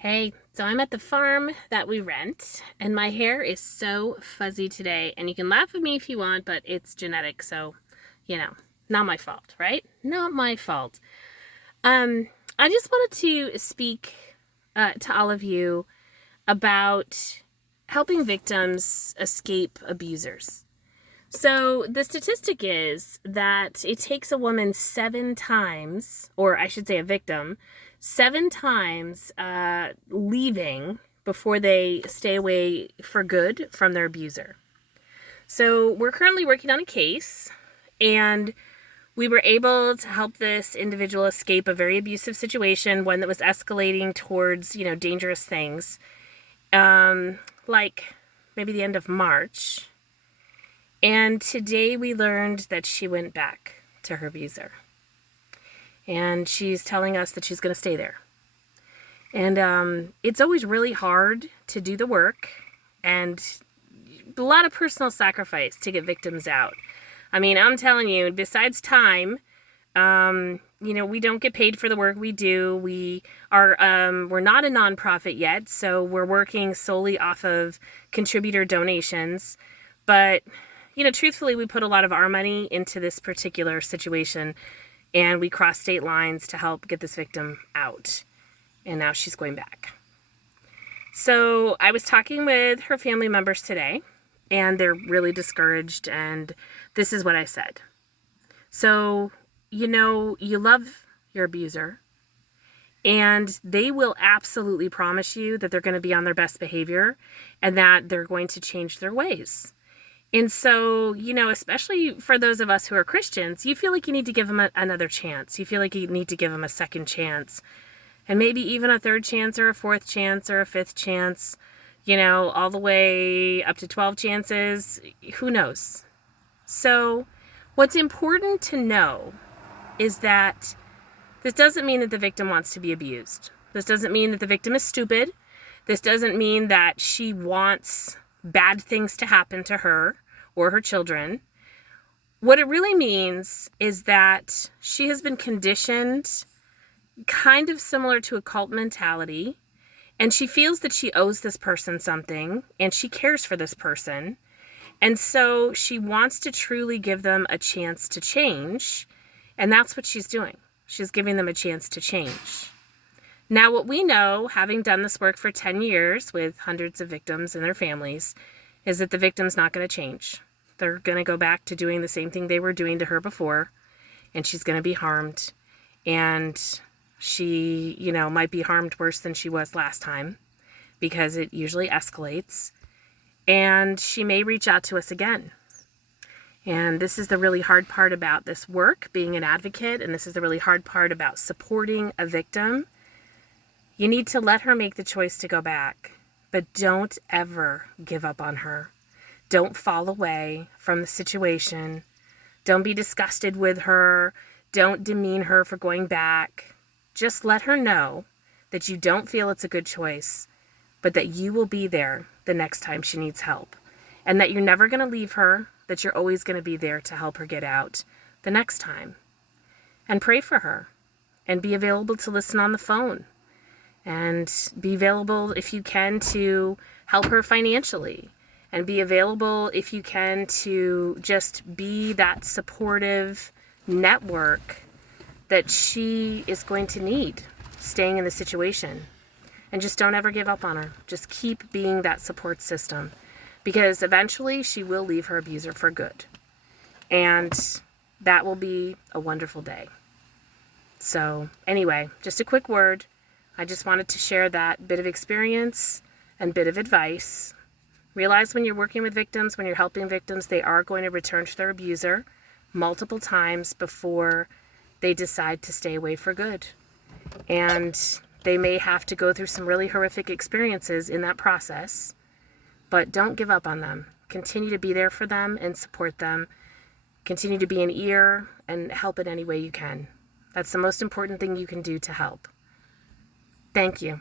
Hey, so I'm at the farm that we rent, and my hair is so fuzzy today. And you can laugh at me if you want, but it's genetic, so, you know, not my fault, right? Not my fault. Um, I just wanted to speak to all of you about helping victims escape abusers. So the statistic is that it takes a woman 7 times, or I should say a victim, 7 times leaving before they stay away for good from their abuser. So we're currently working on a case, and we were able to help this individual escape a very abusive situation, one that was escalating towards, dangerous things, like maybe the end of March. And today we learned that she went back to her abuser. And she's telling us that she's going to stay there. And it's always really hard to do the work and a lot of personal sacrifice to get victims out. I mean, I'm telling you, besides time, we don't get paid for the work we do. We're not a nonprofit yet, so we're working solely off of contributor donations. But truthfully, we put a lot of our money into this particular situation, and we crossed state lines to help get this victim out. And now she's going back. So I was talking with her family members today, and they're really discouraged, and this is what I said. So, you love your abuser, and they will absolutely promise you that they're going to be on their best behavior and that they're going to change their ways. And so, especially for those of us who are Christians, you feel like you need to give them another chance. You feel like you need to give them a second chance. And maybe even a third chance or a fourth chance or a fifth chance, all the way up to 12 chances. Who knows? So, what's important to know is that this doesn't mean that the victim wants to be abused. This doesn't mean that the victim is stupid. This doesn't mean that she wants bad things to happen to her or her children. What it really means is that she has been conditioned kind of similar to a cult mentality, and she feels that she owes this person something, and she cares for this person. And so she wants to truly give them a chance to change, and that's what she's doing. She's giving them a chance to change. Now, what we know, having done this work for 10 years with hundreds of victims and their families, is that the victim's not going to change. They're going to go back to doing the same thing they were doing to her before, and she's going to be harmed. And she, might be harmed worse than she was last time because it usually escalates. And she may reach out to us again. And this is the really hard part about this work, being an advocate, and this is the really hard part about supporting a victim. You need to let her make the choice to go back, but don't ever give up on her. Don't fall away from the situation. Don't be disgusted with her. Don't demean her for going back. Just let her know that you don't feel it's a good choice, but that you will be there the next time she needs help, and that you're never going to leave her, that you're always going to be there to help her get out the next time. And pray for her, and be available to listen on the phone. And be available if you can to help her financially. And be available if you can to just be that supportive network that she is going to need staying in the situation. And just don't ever give up on her. Just keep being that support system. Because eventually she will leave her abuser for good. And that will be a wonderful day. So anyway, just a quick word. I just wanted to share that bit of experience and bit of advice. Realize when you're working with victims, when you're helping victims, they are going to return to their abuser multiple times before they decide to stay away for good. And they may have to go through some really horrific experiences in that process, but don't give up on them. Continue to be there for them and support them. Continue to be an ear and help in any way you can. That's the most important thing you can do to help. Thank you.